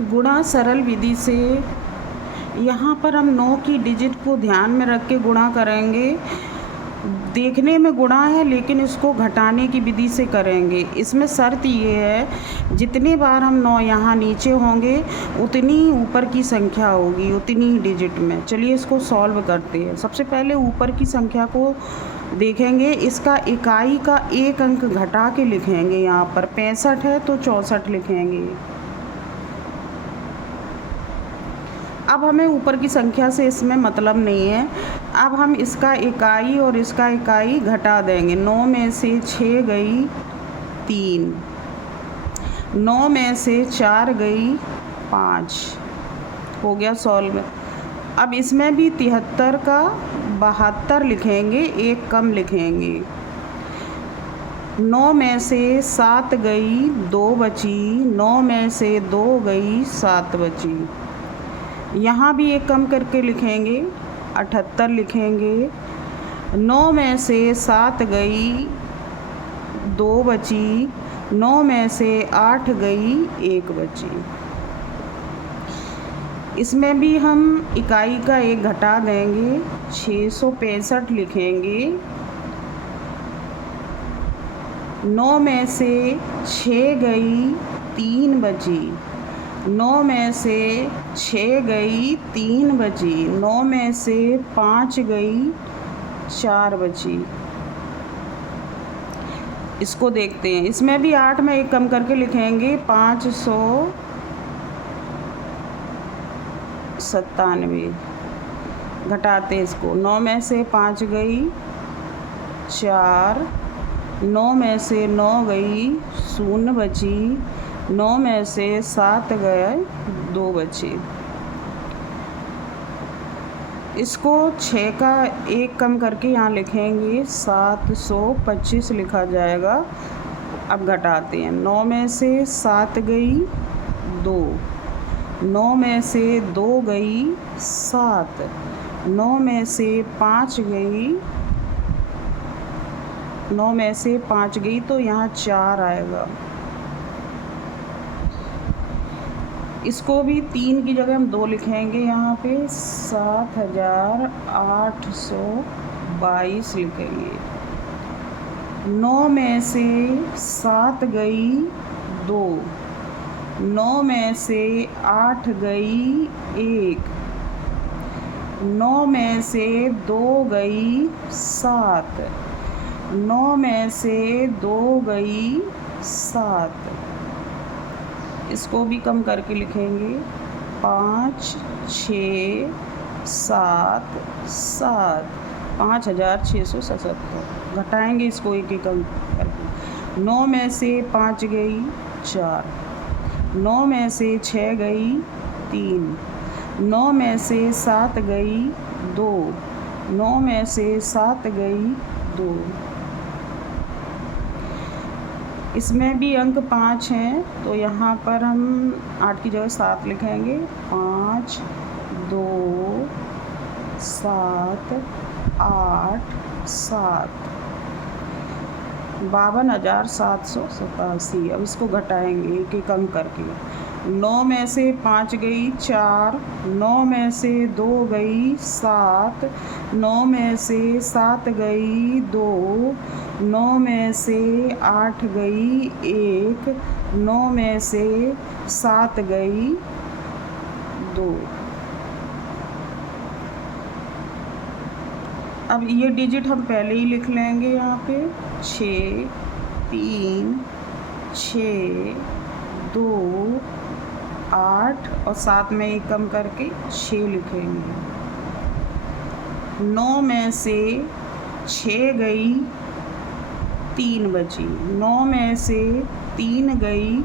गुणा सरल विधि से यहाँ पर हम 9 की डिजिट को ध्यान में रख के गुणा करेंगे। देखने में गुणा है लेकिन इसको घटाने की विधि से करेंगे। इसमें शर्त ये है, जितनी बार हम 9 यहाँ नीचे होंगे उतनी ही ऊपर की संख्या होगी, उतनी ही डिजिट में। चलिए इसको सॉल्व करते हैं। सबसे पहले ऊपर की संख्या को देखेंगे, इसका इकाई का एक अंक घटा के लिखेंगे। यहाँ पर 65 है तो 64 लिखेंगे। अब हमें ऊपर की संख्या से इसमें मतलब नहीं है। अब हम इसका इकाई और इसका इकाई घटा देंगे। 9 में से 6 गई 3, 9 में से 4 गई 5, हो गया सॉल्व। अब इसमें भी 73 का 72 लिखेंगे, एक कम लिखेंगे। 9 में से 7 गई 2 बची, 9 में से 2 गई 7 बची। यहाँ भी एक कम करके लिखेंगे, 78 लिखेंगे। 9 में से 7 गई 2 बची, 9 में से 8 गई 1 बची। इसमें भी हम इकाई का एक घटा देंगे, 665 लिखेंगे। 9 में से 6 गई 3 बची, 9 में से 6 गई 3 बची, 9 में से 5 गई 4 बची। इसको देखते हैं। इसमें भी 8 में एक कम करके लिखेंगे, 597। घटाते इसको। 9 में से 5 गई 4, 9 में से 9 गई 0 बची, 9 में से 7 गए 2 बचे। इसको 6 का एक कम करके यहाँ लिखेंगे, 725 लिखा जाएगा। अब घटाते हैं। 9 में से 7 गई 2, 9 में से 2 गई 7, 9 में से 5 गई, 9 में से 5 गई तो यहाँ 4 आएगा। इसको भी 3 की जगह हम 2 लिखेंगे। यहाँ पे 7822 लिखेंगे। 9 में से 7 गई 2, 9 में से 8 गई 1, 9 में से 2 गई 7, 9 में से 2 गई 7। इसको भी कम करके लिखेंगे, 5 6 7 7, 5677। घटाएंगे इसको एक एक कम करके। 9 में से 5 गई 4, 9 में से 6 गई 3, 9 में से 7 गई 2, 9 में से 7 गई 2। इसमें भी अंक 5 हैं तो यहाँ पर हम 8 की जगह 7 लिखेंगे। 5 2 7 8 7, 52,787। अब इसको घटाएंगे एक एक अंक करके। 9 में से 5 गई 4, 9 में से 2 गई 7, 9 में से 7 गई 2, 9 में से 8 गई 1, 9 में से 7 गई 2। अब ये डिजिट हम पहले ही लिख लेंगे। यहाँ पे 6 3 6 2 8 और 7 में एक कम करके 6 लिखेंगे। 9 में से 6 गई 3 बची, 9 में से 3 गई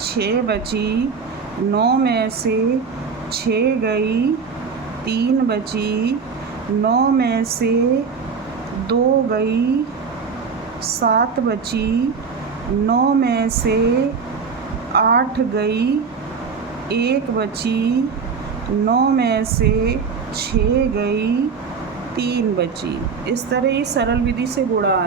6 बची, 9 में से 6 गई 3 बची, 9 में से 2 गई 7 बची, 9 में से 8 गई 1 बची, 9 में से 6 गई 3 बची। इस तरह ही सरल विधि से गुणा